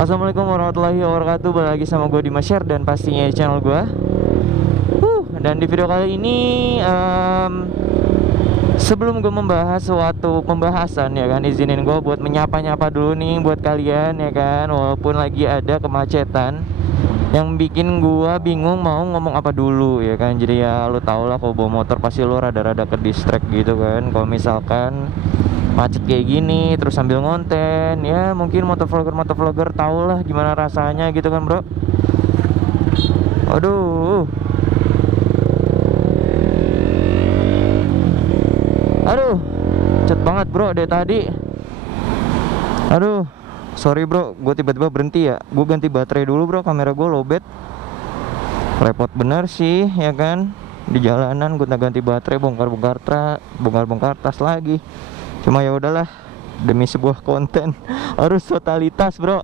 Assalamualaikum warahmatullahi wabarakatuh. Balik lagi sama gue Dimas Share dan pastinya di channel gue. Dan di video kali ini sebelum gue membahas suatu pembahasan ya kan, izinin gue buat menyapa-nyapa dulu nih buat kalian ya kan. Walaupun lagi ada kemacetan yang bikin gue bingung mau ngomong apa dulu ya kan. Jadi ya lu tau lah, kalau bawa motor pasti lu rada-rada ke distract gitu kan. Kalau misalkan macet kayak gini terus sambil ngonten, ya mungkin motovlogger tau lah gimana rasanya gitu kan bro. Aduh, macet banget bro dari tadi. Aduh, sorry bro, gue tiba-tiba berhenti ya. Gue ganti baterai dulu bro, kamera gue lowbat. Repot bener sih ya kan. Di jalanan gue ganti baterai, bongkar-bongkar tas lagi. Cuma ya udahlah, demi sebuah konten harus totalitas bro.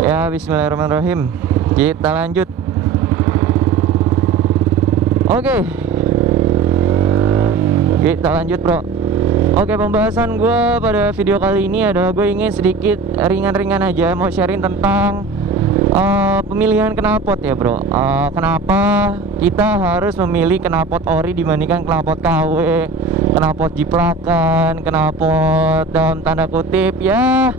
Ya bismillahirrahmanirrahim, kita lanjut. Oke, kita lanjut bro. Oke, pembahasan gue pada video kali ini adalah gue ingin sedikit ringan-ringan aja, mau sharing tentang pemilihan knalpot ya bro. Kenapa kita harus memilih knalpot ori dibandingkan knalpot KW, knalpot jiplakan, knalpot dalam tanda kutip ya,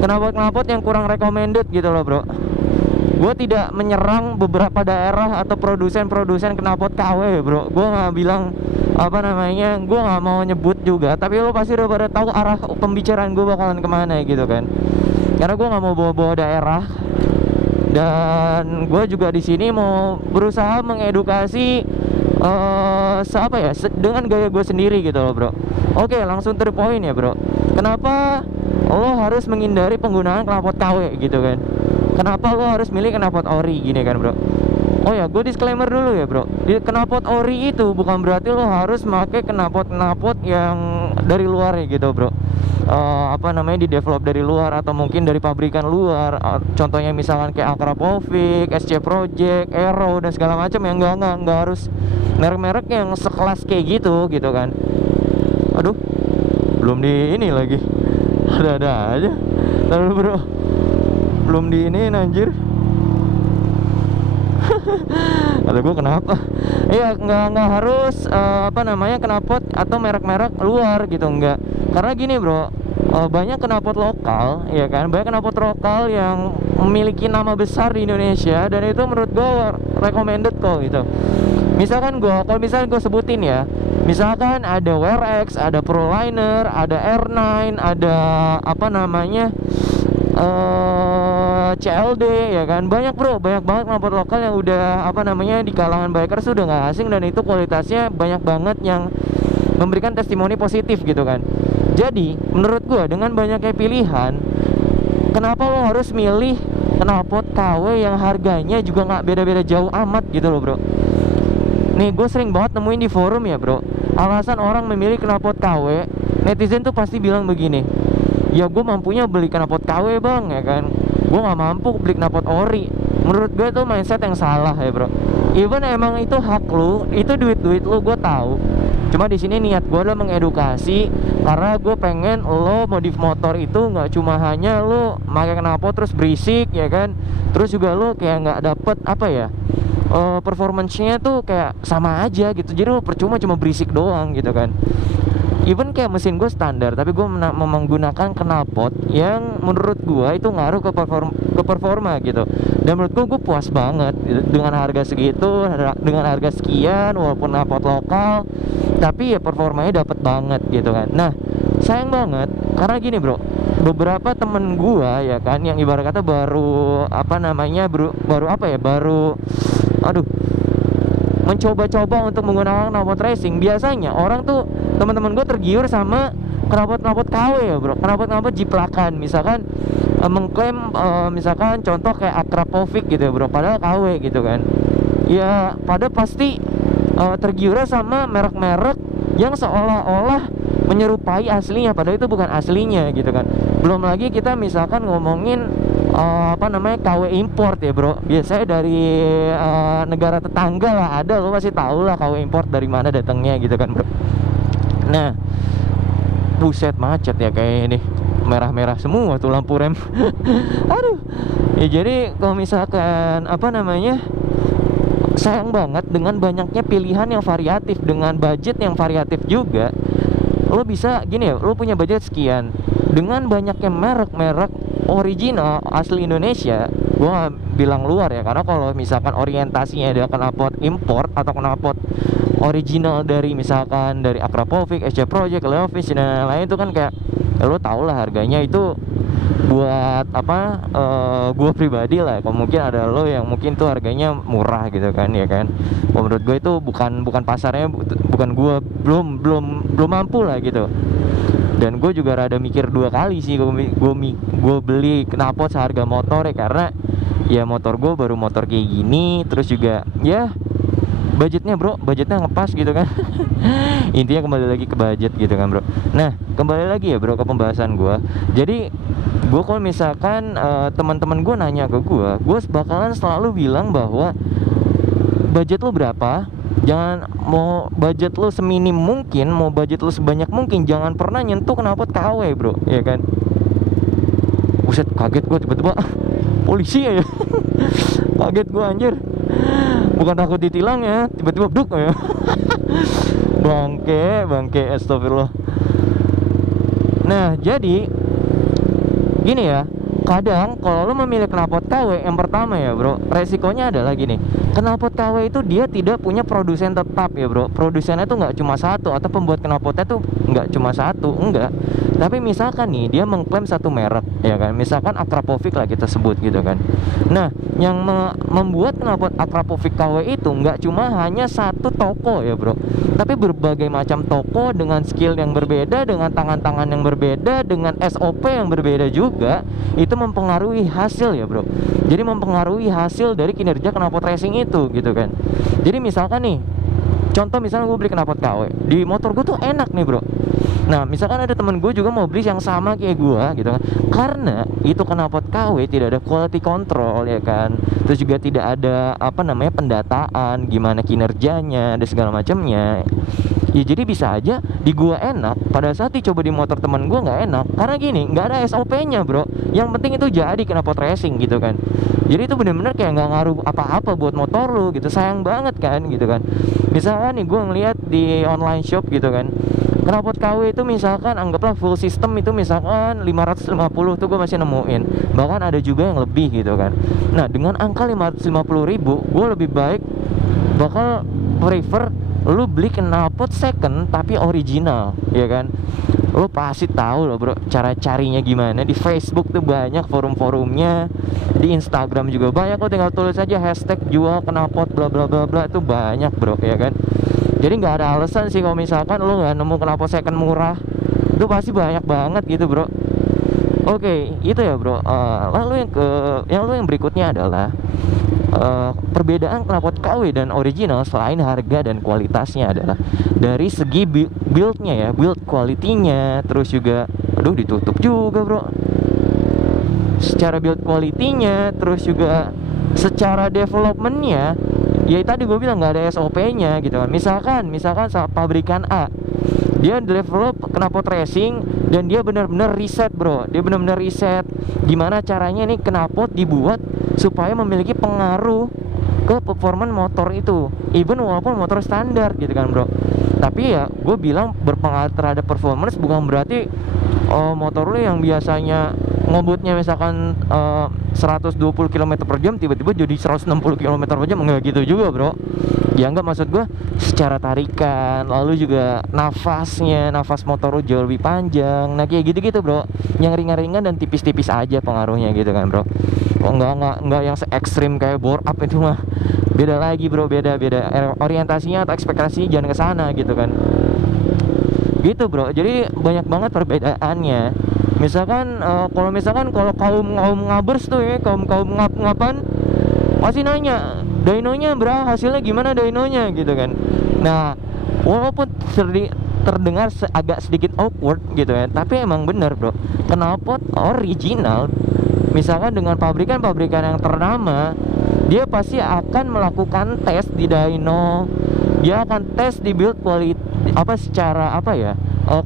knalpot yang kurang recommended gitu loh bro. Gue tidak menyerang beberapa daerah atau produsen knalpot KW bro. Gue nggak bilang apa namanya, gue nggak mau nyebut juga, tapi lo pasti udah pada tahu arah pembicaraan gue bakalan kemana gitu kan. Karena gue nggak mau bawa-bawa daerah, dan gue juga di sini mau berusaha mengedukasi dengan gaya gue sendiri gitu loh bro. Oke, langsung to the point ya bro. Kenapa lo harus menghindari penggunaan knalpot KW gitu kan? Kenapa lo harus milih knalpot ori gini kan bro? Oh ya, gue disclaimer dulu ya bro. Di knalpot ori itu bukan berarti lo harus pakai knalpot yang dari luar ya gitu bro. Di develop dari luar atau mungkin dari pabrikan luar. Contohnya misalkan kayak Akrapovic, SC Project, Aero dan segala macam, yang enggak harus merek-merek yang sekelas kayak gitu kan. Aduh, belum di ini lagi. Ada aja. Lalu bro, belum di ini anjir. Kata gue kenapa? Iya, nggak harus knalpot atau merek-merek luar gitu, enggak. Karena gini bro, banyak knalpot lokal ya kan, banyak knalpot lokal yang memiliki nama besar di Indonesia, dan itu menurut gue recommended kok gitu. Kalau misalkan gue sebutin ya, misalkan ada WRX, ada Proliner, ada R9, ada CLD ya kan. Banyak bro, banyak banget knalpot lokal yang udah di kalangan bikers sudah nggak asing, dan itu kualitasnya banyak banget yang memberikan testimoni positif gitu kan. Jadi menurut gua dengan banyaknya pilihan, kenapa lo harus milih knalpot KW yang harganya juga nggak beda-beda jauh amat gitu loh bro. Nih, gue sering banget nemuin di forum ya bro, alasan orang memilih knalpot KW, netizen tuh pasti bilang begini, ya gue mampunya beli knalpot KW bang ya kan, gue nggak mampu beli knalpot ori. Menurut gue itu mindset yang salah ya bro. Even emang itu hak lu, itu duit lu, gue tahu. Cuma di sini niat gue adalah mengedukasi, karena gue pengen lo modif motor itu nggak cuma hanya lo pakai knalpot terus berisik ya kan, terus juga lo kayak nggak dapet performance-nya tuh kayak sama aja gitu. Jadi lo percuma cuma berisik doang gitu kan. Even kayak mesin gue standar, tapi gue menggunakan knalpot yang menurut gue itu ngaruh ke performa gitu. Dan menurut gue puas banget gitu. Dengan harga segitu, dengan harga sekian, walaupun knalpot lokal, tapi ya performanya dapet banget gitu kan. Nah, sayang banget karena gini bro, beberapa temen gue ya kan, yang ibarat kata baru mencoba-coba untuk menggunakan knalpot racing. Biasanya orang tuh, teman-teman gue tergiur sama knalpot KW ya bro, knalpot jiplakan. Misalkan mengklaim misalkan contoh kayak Akrapovic gitu ya bro, padahal KW gitu kan. Ya pada pasti tergiur sama merek-merek yang seolah-olah menyerupai aslinya, padahal itu bukan aslinya gitu kan. Belum lagi kita misalkan ngomongin apa namanya, KW import ya bro. Biasanya dari negara tetangga lah ada, lo pasti tahu lah KW import dari mana datangnya gitu kan bro. Nah, buset macet ya kayak ini, merah-merah semua tuh lampu rem. Aduh. Ya jadi kalau misalkan apa namanya, sayang banget dengan banyaknya pilihan yang variatif, dengan budget yang variatif juga. Lo bisa gini ya, lo punya budget sekian, dengan banyaknya merek-merek original asli Indonesia. Gua nggak bilang luar ya, karena kalau misalkan orientasinya ada knalpot import atau knalpot original dari misalkan dari Akrapovic, SC Project, Leovis dan lain-lain, itu kan kayak ya lo tau lah harganya itu buat apa, gue pribadi lah, kalau mungkin ada lo yang mungkin tuh harganya murah gitu kan ya kan. Menurut gue itu bukan pasarnya, bukan gue belum mampu lah gitu. Dan gue juga rada mikir dua kali sih gue beli knalpot seharga motor ya, karena ya motor gue baru motor kayak gini, terus juga ya budgetnya bro, budgetnya ngepas gitu kan. Intinya kembali lagi ke budget gitu kan bro. Nah kembali lagi ya bro ke pembahasan gue. Jadi gue kalau misalkan teman-teman gue nanya ke gue bakalan selalu bilang bahwa budget lo berapa. Jangan, mau budget lo seminim mungkin, mau budget lo sebanyak mungkin, jangan pernah nyentuh knalpot KW bro, ya kan. Buset, kaget gue tiba-tiba polisi ya. Kaget gue anjir. Bukan takut ditilang ya, tiba-tiba bluk ya. Bangke, astagfirullah. Nah, jadi gini ya, kadang kalau lo memilih knalpot KW, yang pertama ya bro, resikonya adalah gini, knalpot KW itu dia tidak punya produsen tetap ya bro. Produsennya tuh nggak cuma satu, atau pembuat knalpotnya tuh nggak cuma satu, enggak. Tapi misalkan nih dia mengklaim satu merek ya kan, misalkan Akrapovic lah kita sebut gitu kan. Nah yang membuat knalpot Akrapovic KW itu nggak cuma hanya satu toko ya bro, tapi berbagai macam toko dengan skill yang berbeda, dengan tangan-tangan yang berbeda, dengan SOP yang berbeda juga. Itu mempengaruhi hasil ya bro. Jadi mempengaruhi hasil dari kinerja knalpot racing itu gitu kan. Jadi misalkan nih, contoh misalnya gue beli knalpot KW, di motor gue tuh enak nih bro. Nah misalkan ada temen gue juga mau beli yang sama kayak gue gitu kan, karena itu knalpot KW tidak ada quality control ya kan, terus juga tidak ada apa namanya pendataan gimana kinerjanya dan segala macamnya. Ya jadi bisa aja di gua enak, pada saat dicoba di motor teman gua nggak enak, karena gini, nggak ada SOP-nya bro. Yang penting itu jadi knalpot racing gitu kan. Jadi itu bener-bener kayak nggak ngaruh apa-apa buat motor lu gitu, sayang banget kan gitu kan. Misalkan nih gua ngeliat di online shop gitu kan, knalpot KW itu misalkan anggaplah full system itu misalkan 550 tuh gue masih nemuin, bahkan ada juga yang lebih gitu kan. Nah dengan angka 550.000 gue lebih baik bakal prefer lu beli knalpot second tapi original ya kan. Lu pasti tahu loh bro cara carinya gimana. Di Facebook tuh banyak forum-forumnya, di Instagram juga banyak, lo tinggal tulis aja hashtag jual knalpot bla bla bla bla, itu banyak bro ya kan. Jadi nggak ada alasan sih kalau misalkan lo nggak nemu knalpot second murah, itu pasti banyak banget gitu bro. Oke, itu ya bro. Lalu yang berikutnya adalah perbedaan knalpot KW dan original selain harga dan kualitasnya adalah dari segi build-nya ya, build quality-nya, terus juga aduh ditutup juga bro. Secara build quality-nya, terus juga secara development-nya, ya tadi gue bilang nggak ada SOP-nya gitu kan. Misalkan pabrikan A, dia develop knalpot racing dan dia benar-benar riset bro. Dia benar-benar riset gimana caranya nih knalpot dibuat supaya memiliki pengaruh ke performance motor itu, even walaupun motor standar gitu kan bro. Tapi ya gue bilang berpengaruh terhadap performance bukan berarti motor lu yang biasanya ngebutnya misalkan 120 km per jam tiba-tiba jadi 160 km per jam, enggak gitu juga bro. Ya enggak, maksud gue secara tarikan, lalu juga nafas motor lu jauh lebih panjang. Nah kayak gitu-gitu bro, yang ringan-ringan dan tipis-tipis aja pengaruhnya gitu kan bro. Oh enggak yang se-ekstrim kayak bore up itu mah beda lagi bro, beda orientasinya atau ekspektasinya jangan ke sana gitu kan. Gitu bro, jadi banyak banget perbedaannya. Misalkan kalau kaum ngabers tuh ya, kaum ngap-ngapan pasti nanya dynonya berapa, hasilnya gimana dynonya gitu kan. Nah walaupun terdengar agak sedikit awkward gitu ya, tapi emang bener bro, knalpot original misalkan dengan pabrikan-pabrikan yang ternama, dia pasti akan melakukan tes di dyno, dia akan tes di build quality secara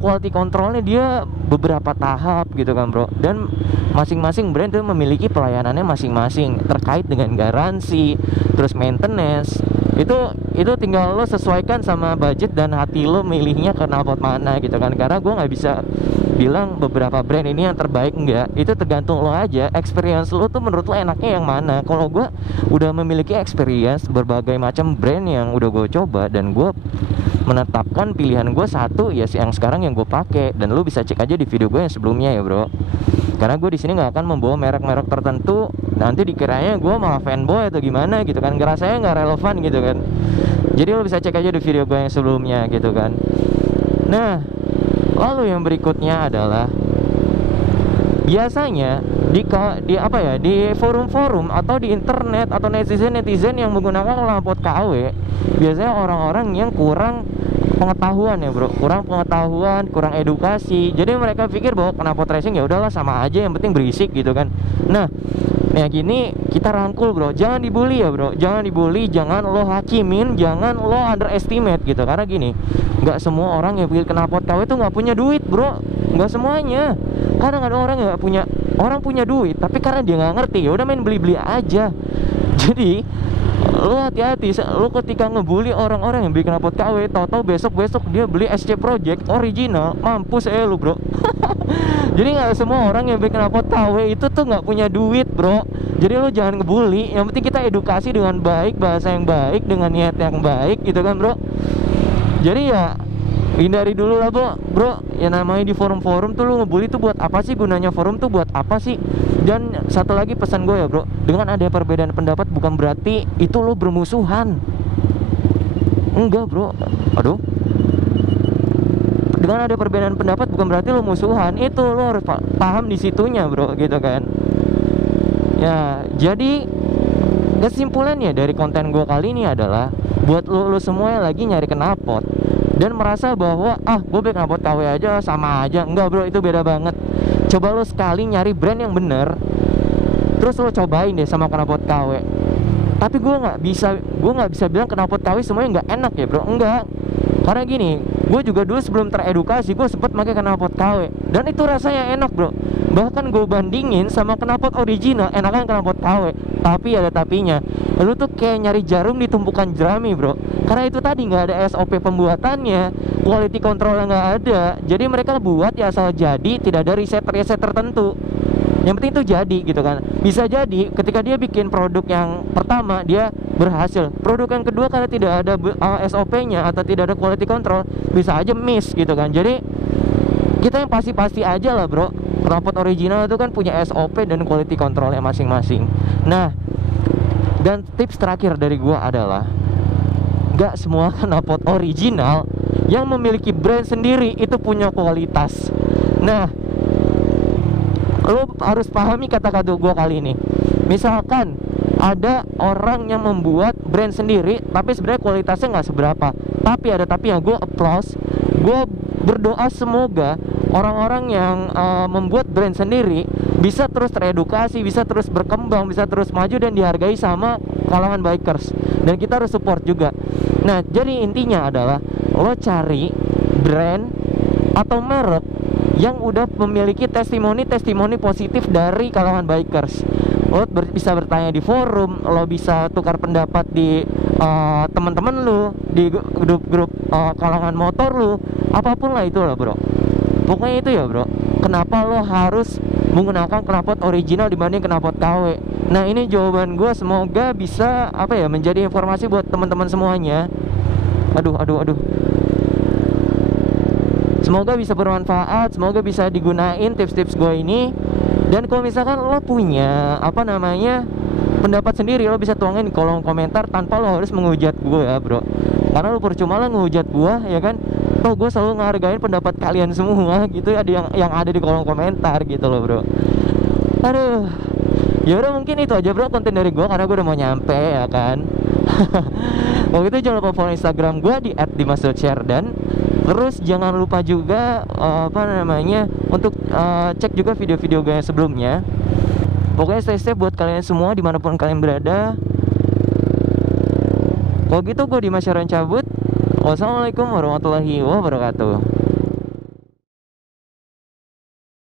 quality controlnya dia beberapa tahap gitu kan bro. Dan masing-masing brand itu memiliki pelayanannya masing-masing terkait dengan garansi, terus maintenance. Itu tinggal lo sesuaikan sama budget dan hati lo milihnya ke knalpot mana gitu kan. Karena gue nggak bisa bilang beberapa brand ini yang terbaik, enggak. Itu tergantung lo aja, experience lo tuh menurut lo enaknya yang mana. Kalau gue udah memiliki experience berbagai macam brand yang udah gue coba, dan gue menetapkan pilihan gue satu ya yang sekarang yang gue pakai. Dan lo bisa cek aja di video gue yang sebelumnya ya bro. Karena gue di sini nggak akan membawa merek-merek tertentu, nanti dikiranya gue malah fanboy atau gimana gitu kan, ngerasanya nggak relevan gitu kan. Jadi lo bisa cek aja di video gue yang sebelumnya gitu kan. Nah, lalu yang berikutnya adalah biasanya di forum-forum atau di internet atau netizen yang menggunakan knalpot KW, biasanya orang-orang yang kurang pengetahuan ya bro, kurang pengetahuan, kurang edukasi. Jadi mereka pikir bahwa knalpot racing ya udahlah sama aja, yang penting berisik gitu kan. Nah gini kita rangkul bro, jangan dibully ya bro, jangan dibully, jangan lo hakimin, jangan lo underestimate gitu. Karena gini, nggak semua orang yang bikin knalpot KW itu nggak punya duit bro, nggak semuanya. Kadang ada orang nggak punya, orang punya duit tapi karena dia nggak ngerti ya udah main beli-beli aja. Jadi lo hati-hati, lo ketika ngebully orang-orang yang bikin knalpot KW, tau-tau besok-besok dia beli SC Project original, mampus lo bro. Jadi nggak semua orang yang bikin knalpot KW itu tuh nggak punya duit bro. Jadi lo jangan ngebully, yang penting kita edukasi dengan baik, bahasa yang baik, dengan niat yang baik gitu kan bro. Jadi ya hindari dulu lah bro. Ya namanya di forum-forum tuh lo ngebully tuh buat apa sih, gunanya forum tuh buat apa sih. Dan satu lagi pesan gue ya bro, dengan ada perbedaan pendapat bukan berarti itu lo bermusuhan. Enggak bro, aduh. Dengan ada perbedaan pendapat bukan berarti lo musuhan. Itu lo harus paham di situnya bro gitu kan. Ya jadi kesimpulannya dari konten gue kali ini adalah buat lo semua yang lagi nyari knalpot dan merasa bahwa gue bikin knalpot KW aja sama aja. Enggak bro, itu beda banget. Coba lo sekali nyari brand yang bener, terus lo cobain deh sama knalpot KW. Tapi gue nggak bisa bilang knalpot KW semuanya nggak enak ya bro, enggak. Karena gini, gue juga dulu sebelum teredukasi gue sempet pakai knalpot KW dan itu rasanya enak bro. Bahkan gue bandingin sama knalpot original, enakan knalpot KW. Tapi ada tapinya, lu tuh kayak nyari jarum di tumpukan jerami bro. Karena itu tadi nggak ada SOP pembuatannya, quality controlnya nggak ada. Jadi mereka buat ya asal jadi, tidak ada riset tertentu. Yang penting itu jadi gitu kan. Bisa jadi ketika dia bikin produk yang pertama dia berhasil, produk yang kedua karena tidak ada SOP-nya atau tidak ada quality control bisa aja miss gitu kan. Jadi kita yang pasti-pasti aja lah bro. Knalpot original itu kan punya SOP dan quality controlnya masing-masing. Nah, dan tips terakhir dari gua adalah gak semua knalpot original yang memiliki brand sendiri itu punya kualitas. Nah, lo harus pahami kata-kata gue kali ini. Misalkan ada orang yang membuat brand sendiri tapi sebenarnya kualitasnya nggak seberapa, tapi yang gue applause, gue berdoa semoga orang-orang yang membuat brand sendiri bisa terus teredukasi, bisa terus berkembang, bisa terus maju dan dihargai sama kalangan bikers. Dan kita harus support juga. Nah jadi intinya adalah lo cari brand atau merek yang udah memiliki testimoni positif dari kalangan bikers. Lo bisa bertanya di forum, lo bisa tukar pendapat di teman-teman lo, di grup-grup kalangan motor lo, apapun lah itu lah bro. Pokoknya itu ya bro, kenapa lo harus menggunakan knalpot original dibanding knalpot KW. Nah ini jawaban gue, semoga bisa menjadi informasi buat teman-teman semuanya. Aduh. Semoga bisa bermanfaat, semoga bisa digunain tips-tips gue ini. Dan kalau misalkan lo punya pendapat sendiri, lo bisa tuangin di kolom komentar tanpa lo harus menghujat gue ya bro. Karena lo percuma lah ngehujat gue ya kan. Toh gue selalu ngehargain pendapat kalian semua gitu ya, yang ada di kolom komentar gitu loh bro. Aduh. Ya udah mungkin itu aja bro konten dari gue, karena gue udah mau nyampe ya kan. Waktu itu jangan lupa follow Instagram gue di @dimas.syardan. Terus jangan lupa juga untuk cek juga video-video gue yang sebelumnya. Pokoknya stay safe buat kalian semua dimanapun kalian berada. Kalau gitu gue Dimas Syaran cabut. Wassalamualaikum warahmatullahi wabarakatuh.